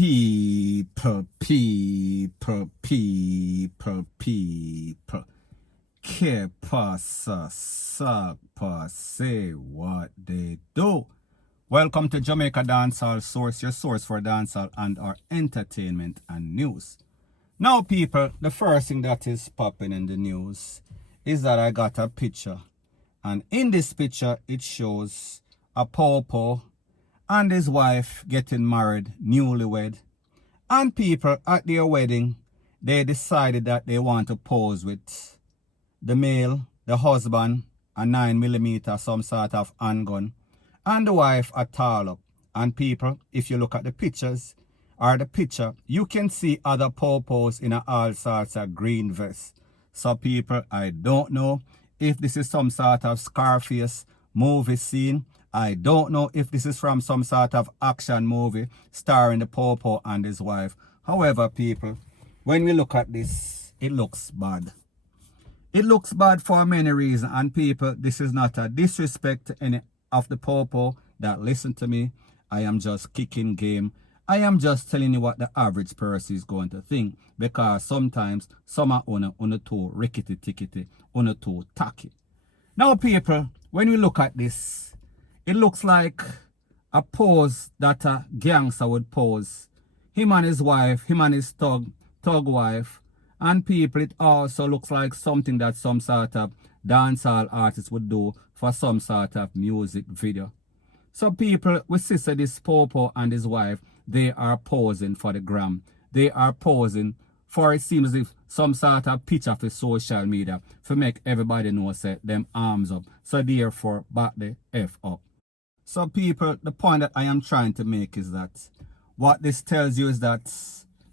People. Que pasa, say what they do. Welcome to Jamaica Dancehall Source, your source for dancehall and our entertainment and news. Now, people, the first thing that is popping in the news is that I got a picture. And in this picture, it shows a Popo and his wife getting married, newlywed. And people at their wedding, they decided that they want to pose with the male, the husband, a 9mm, some sort of handgun, and the wife a tall up. And people, if you look at the pictures, or the picture, you can see other popos in all sorts of green vests. So people, I don't know if this is some sort of Scarface movie scene. I don't know if this is from some sort of action movie starring the popo and his wife. However, people, when we look at this, it looks bad. It looks bad for many reasons. And people, this is not a disrespect to any of the popo that listen to me. I am just kicking game. I am just telling you what the average person is going to think. Because sometimes some are on too rickety-tickety, on too tacky. Now, people, when we look at this, it looks like a pose that a gangster would pose. Him and his wife, him and his thug wife. And people, it also looks like something that some sort of dancehall artist would do for some sort of music video. So people, we see this Popo and his wife, they are posing for the gram. They are posing for, it seems as if, some sort of picture for social media to make everybody know set them arms up. So therefore, back the F up. So people, the point that I am trying to make is that what this tells you is that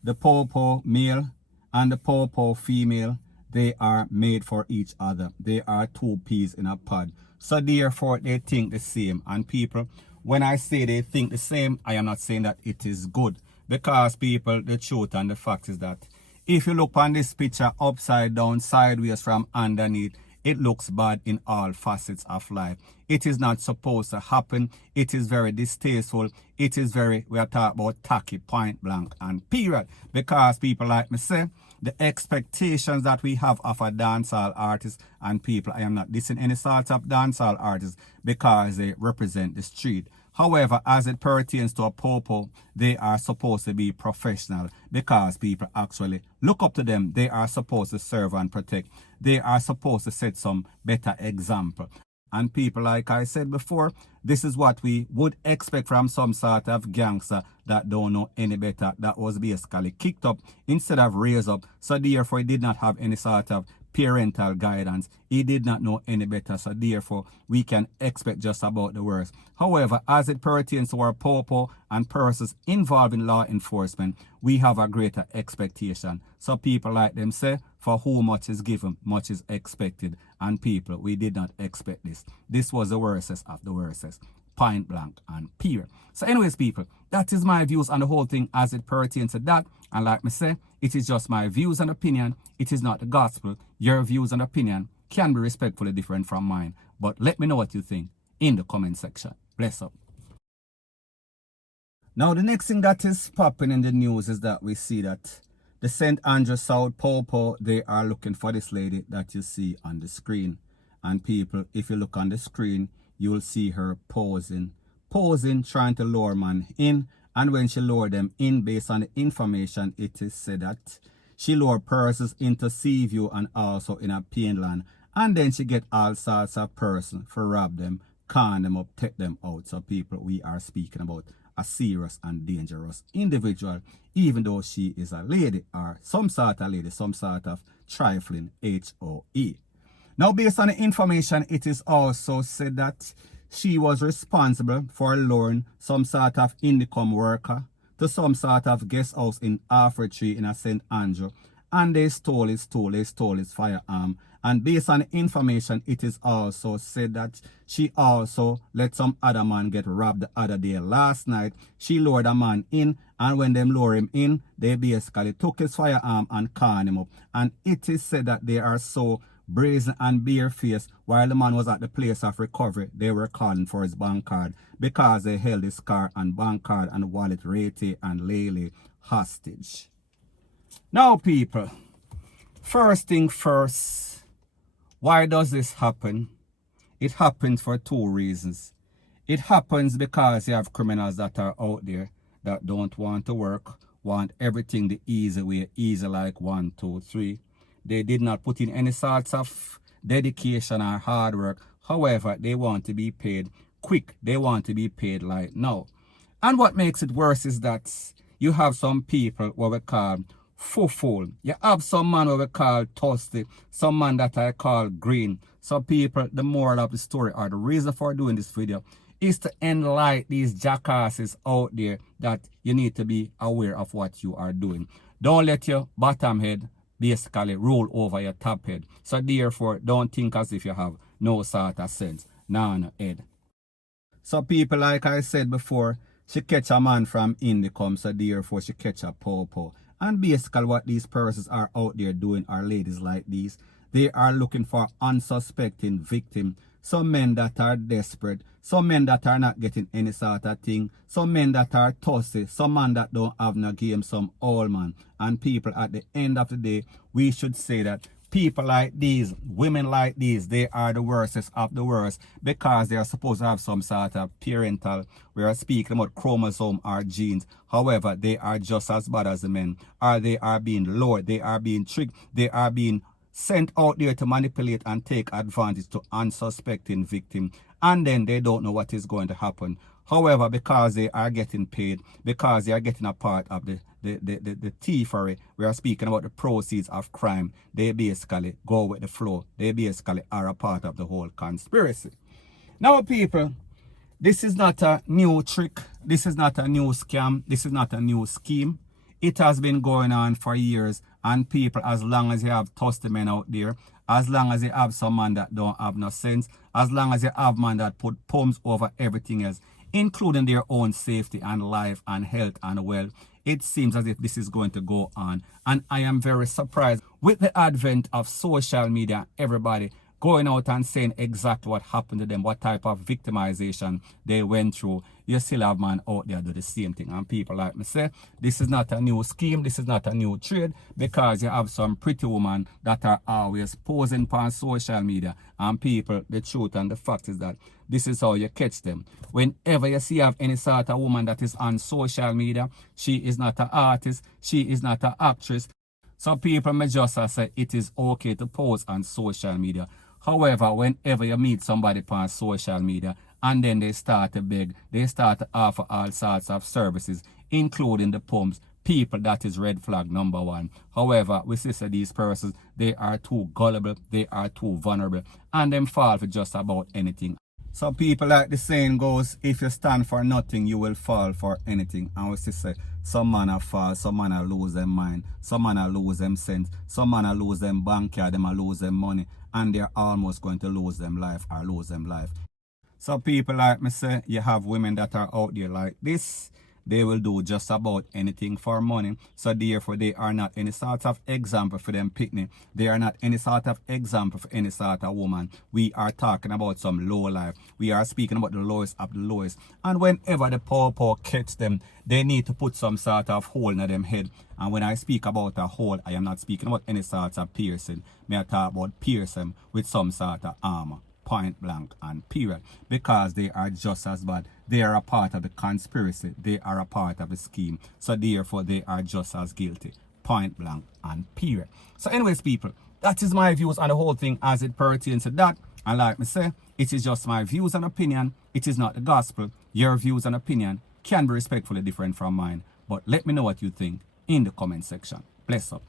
the Popo male and the Popo female, they are made for each other. They are two peas in a pod. So therefore, they think the same. And people, when I say they think the same, I am not saying that it is good. Because people, the truth and the fact is that if you look on this picture upside down, sideways from underneath, it looks bad in all facets of life. It is not supposed to happen. It is very distasteful. It is very, we are talking about tacky, point blank and period. Because people like me say, the expectations that we have of a dancehall artist and people, I am not dissing any sort of dancehall artists because they represent the street. However, as it pertains to a popo, they are supposed to be professional because people actually look up to them. They are supposed to serve and protect. They are supposed to set some better example. And people, like I said before, this is what we would expect from some sort of gangster that don't know any better, that was basically kicked up instead of raised up. So therefore, he did not have any sort of parental guidance. He did not know any better. So therefore, we can expect just about the worst. However, as it pertains to our popo and persons involved in law enforcement, we have a greater expectation. So people like them say, for who much is given, much is expected. And people, we did not expect this. This was the worstest of the worstest. Point blank and period. So anyways, people, that is my views on the whole thing as it pertains to that. And like me say, it is just my views and opinion. It is not the gospel. Your views and opinion can be respectfully different from mine. But let me know what you think in the comment section. Bless up. Now, the next thing that is popping in the news is that we see that the St. Andrew South Popo, they are looking for this lady that you see on the screen. And people, if you look on the screen, you will see her posing, trying to lure man in. And when she lured them in, based on the information, it is said that she lured persons into Seaview and also in a Painland. And then she get all sorts of persons for rob them, con them up, take them out. So people, we are speaking about a serious and dangerous individual, even though she is a lady or some sort of lady, some sort of trifling HOE. Now, based on the information, it is also said that she was responsible for luring some sort of income worker to some sort of guest house in FL3 in a St. Andrew. And they stole his firearm. And based on the information, it is also said that she also let some other man get robbed the other day. Last night, she lured a man in, and when them lure him in, they basically took his firearm and conned him up. And it is said that they are so brazen and barefaced. While the man was at the place of recovery, they were calling for his bank card because they held his car and bank card and wallet Rete and Lele hostage. Now people, first thing first, why does this happen? It happens for two reasons. It happens because you have criminals that are out there that don't want to work, want everything the easy way, easy like 1, 2, 3. They did not put in any sorts of dedication or hard work. However, they want to be paid quick. They want to be paid like now. And what makes it worse is that you have some people what we call full. You have some man what we call toasty, some man that I call green. So people, the moral of the story or the reason for doing this video is to enlighten these jackasses out there that you need to be aware of what you are doing. Don't let your bottom head basically roll over your top head. So therefore, don't think as if you have no sort of sense. No head. So people, like I said before, she catch a man from Indicom, so therefore she catch a po-po. And basically what these persons are out there doing are ladies like these. They are looking for unsuspecting victim. Some men that are desperate, some men that are not getting any sort of thing, some men that are tossy, some men that don't have no game, some old man. And people, at the end of the day, we should say that people like these, women like these, they are the worstest of the worst because they are supposed to have some sort of parental, we are speaking about chromosome or genes. However, they are just as bad as the men, or they are being lured, they are being tricked, they are being sent out there to manipulate and take advantage to unsuspecting victim, and then they don't know what is going to happen. However, because they are getting paid, because they are getting a part of the thievery, we are speaking about the proceeds of crime, they basically go with the flow. They basically are a part of the whole conspiracy. Now people, this is not a new trick, this is not a new scam, this is not a new scheme. It has been going on for years, and people, as long as you have toasty men out there, as long as you have some man that don't have no sense, as long as you have man that put pumps over everything else, including their own safety and life and health and wealth, it seems as if this is going to go on. And I am very surprised with the advent of social media, everybody going out and saying exactly what happened to them, what type of victimization they went through. You still have man out there do the same thing. And people like me say, this is not a new scheme, this is not a new trade, because you have some pretty women that are always posing on social media. And people, the truth and the fact is that this is how you catch them. Whenever you see have any sort of woman that is on social media, she is not an artist, she is not an actress. So people may just say it is okay to post on social media. However, whenever you meet somebody on social media and then they start to beg, they start to offer all sorts of services, including the pumps, people, that is red flag number one. However, we see that these persons, they are too gullible, they are too vulnerable, and them fall for just about anything. So people, like the saying goes, if you stand for nothing, you will fall for anything. And we say, some man a fall, some man a lose them mind, some man a lose them sense, some man a lose them bank yard, them a lose them money, and they're almost going to lose them life or lose them life. So people, like me say, you have women that are out there like this. They will do just about anything for money. So therefore, they are not any sort of example for them picnic. They are not any sort of example for any sort of woman. We are talking about some low life. We are speaking about the lowest of the lowest. And whenever the poor catch them, they need to put some sort of hole in them head. And when I speak about a hole, I am not speaking about any sort of piercing. I talk about piercing with some sort of armor. Point blank and period, because they are just as bad. They are a part of the conspiracy, they are a part of the scheme, so therefore they are just as guilty. Point blank and period. So anyways people, that is my views on the whole thing as it pertains to that. And like me say, it is just my views and opinion, it is not the gospel. Your views and opinion can be respectfully different from mine, but let me know what you think in the comment section. Bless up.